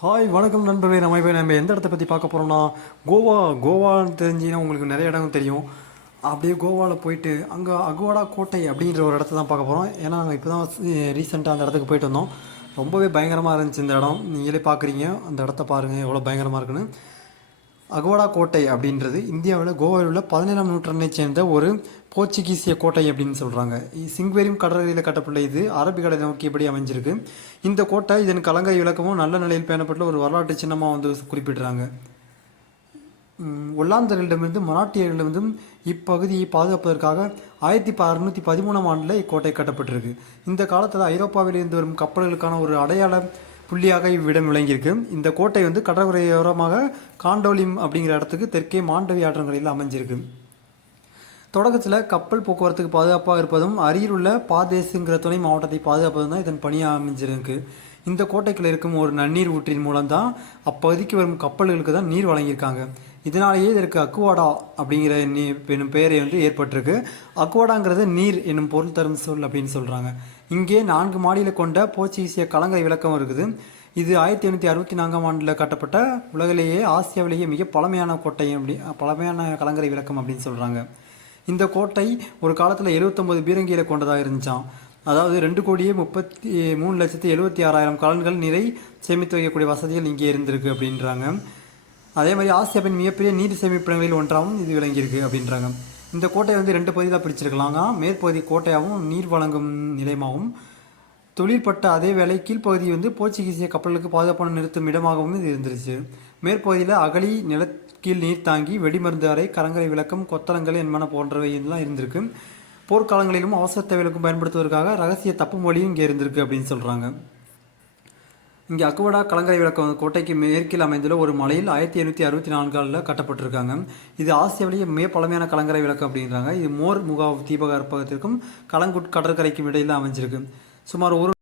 Hi வணக்கம் நண்பர்களே. நம்ம எந்த இடத்த பற்றி பார்க்க போகிறோம்னா கோவான்னு தெரிஞ்சிங்கன்னா உங்களுக்கு நிறைய இடம் தெரியும். அப்படியே கோவாவில் போயிட்டு அங்கே அகுவாடா கோட்டை அப்படின்ற ஒரு இடத்த தான் பார்க்க போகிறோம். ஏன்னா நாங்கள் இப்போ தான் ரீசெண்டாக அந்த இடத்துக்கு போயிட்டு வந்தோம். ரொம்பவே பயங்கரமாக இருந்துச்சு இந்த இடம். நீங்களே பார்க்குறீங்க, அந்த இடத்த பாருங்கள் எவ்வளோ பயங்கரமாக இருக்குன்னு. அகுவாடா கோட்டை அப்படின்றது இந்தியாவில் கோவாவில் உள்ள 17ஆம் நூற்றாண்டை சேர்ந்த ஒரு போர்ச்சுகீசிய கோட்டை அப்படின்னு சொல்கிறாங்க. சிங்வேரியம் கடற்கரையில் கட்டப்பட்ட இது அரபிக்கடலை நோக்கியபடி அமைஞ்சிருக்கு. இந்த கோட்டை இதன் கலங்கரை விளக்கமும் நல்ல நிலையில் பேணப்பட்ட ஒரு வரலாற்று சின்னமாக குறிப்பிடுறாங்க. ஒல்லாந்தர்களிடமிருந்து மராட்டியர்களிடமிருந்தும் இப்பகுதியை பாதுகாப்பதற்காக 1613ஆம் ஆண்டில் இக்கோட்டை கட்டப்பட்டிருக்கு. இந்த காலத்தில் ஐரோப்பாவில் இருந்து வரும் கப்பல்களுக்கான ஒரு அடையாள புள்ளியாக இவ்விடம் விளங்கியிருக்கு. இந்த கோட்டை கடற்கரையோரமாக காண்டோலிம் அப்படிங்கிற இடத்துக்கு தெற்கே மாண்டவி ஆற்றங்கரையில் அமைஞ்சிருக்கு. தொடக்கத்தில் கப்பல் போக்குவரத்துக்கு பாதுகாப்பாக இருப்பதும் அருகில் உள்ள பாதேசுங்கிற துணை மாவட்டத்தை பாதுகாப்பதும் தான் இதன் பணியாக அமைஞ்சிருக்கு. இந்த கோட்டைக்குள்ள இருக்கும் ஒரு நன்னீர் ஊற்றின் மூலம் தான் அப்பகுதிக்கு வரும் கப்பல்களுக்கு தான் நீர் வழங்கியிருக்காங்க. இதனாலேயே இதற்கு அக்குவாடா அப்படிங்கிற என்னும் பெயரை ஏற்பட்டிருக்கு. அக்குவாடாங்கிறது நீர் என்னும் பொருள் தரும் சொல் அப்படின்னு சொல்கிறாங்க. இங்கே 4 மாடிகளை கொண்ட போர்ச்சுகீசிய கலங்கரை விளக்கம் இருக்குது. இது 1864ஆம் ஆண்டில் கட்டப்பட்ட உலகிலேயே ஆசியாவிலேயே மிக பழமையான கோட்டை பழமையான கலங்கரை விளக்கம் அப்படின்னு சொல்கிறாங்க. இந்த கோட்டை ஒரு காலத்தில் 79 பீரங்கிகளை கொண்டதாக இருந்துச்சான். அதாவது 2,33,76,000 கலன்கள் நிறை சேமித்து வைக்கக்கூடிய வசதிகள் இங்கே இருந்திருக்கு அப்படின்றாங்க. அதே மாதிரி ஆசியாவின் மிகப்பெரிய நீர் சேமிப்பிடங்களில் ஒன்றாகவும் இது விளங்கியிருக்கு அப்படின்றாங்க. இந்த கோட்டை 2 பகுதியில் பிரிச்சிருக்கலாங்க. மேற்பகுதி கோட்டையாகவும் நீர் வழங்கும் நிலையமாகவும், தொழில்பட்ட அதே வேளை கீழ்ப்பகுதி போர்ச்சுகீசிய கப்பலுக்கு பாதுகாப்பான நிறுத்தும் இடமாகவும் இது இருந்துருச்சு. மேற்பகுதியில் அகழி, நிலக்கீழ் நீர் தாங்கி, வெடிமருந்து அறை, கலங்கரை விளக்கம், கொத்தளங்கள் என்பன போன்றவை எல்லாம் இருந்திருக்கு. போர்க்காலங்களிலும் அவசர தேவைகளுக்கும் பயன்படுத்துவதற்காக ரகசிய தப்பு மொழியும் இங்கே இருந்திருக்கு அப்படின்னு சொல்கிறாங்க. இங்கே அக்குவாடா கலங்கரை விளக்கம் கோட்டைக்கு மேற்கில் அமைந்துள்ள ஒரு மலையில் 1764 கட்டப்பட்டிருக்காங்க. இது ஆசியாவிலேயே மிக பழமையான கலங்கரை விளக்கம் அப்படின்றாங்க. இது மோர் முகாவ் தீபகற்பகத்திற்கும் கலங்குட் கடற்கரைக்கும் இடையில் அமைஞ்சிருக்கு. சுமார் ஒரு